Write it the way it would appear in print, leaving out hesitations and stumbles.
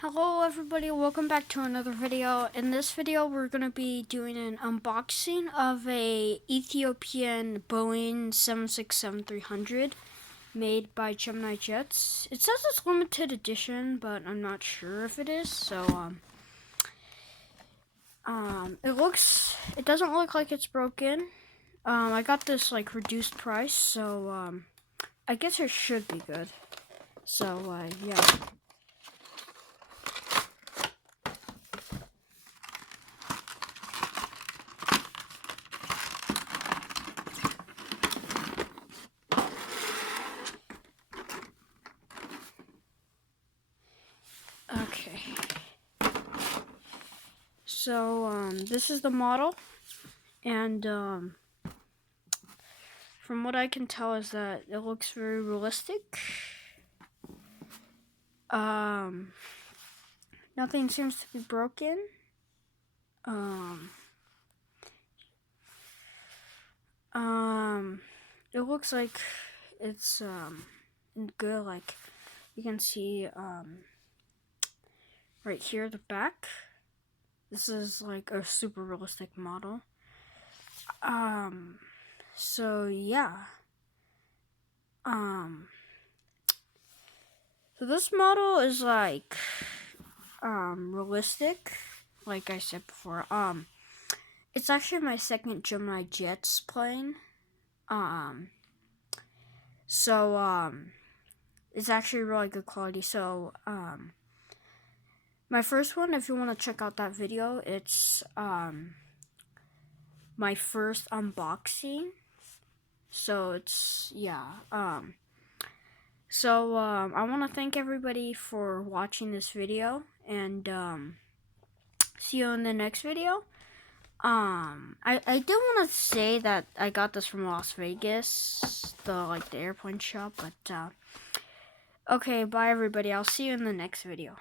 Hello everybody, welcome back to another video. In this video we're going to be doing an unboxing of a Ethiopian Boeing 767-300 made by Gemini Jets. It says it's limited edition, but I'm not sure if it is. So it doesn't look like it's broken. I got this like reduced price, so I guess it should be good. So yeah. Okay, so this is the model, and from what I can tell is that it looks very realistic. Nothing seems to be broken. It looks like it's good. Like you can see right here the back. This is like a super realistic model. So yeah. So this model is like realistic, like I said before. It's actually my second Gemini Jets plane. So it's actually really good quality. So my first one, if you want to check out that video, it's my first unboxing. So it's I want to thank everybody for watching this video, and see you in the next video. I do want to say that I got this from Las Vegas, the airplane shop, but okay, bye everybody. I'll see you in the next video.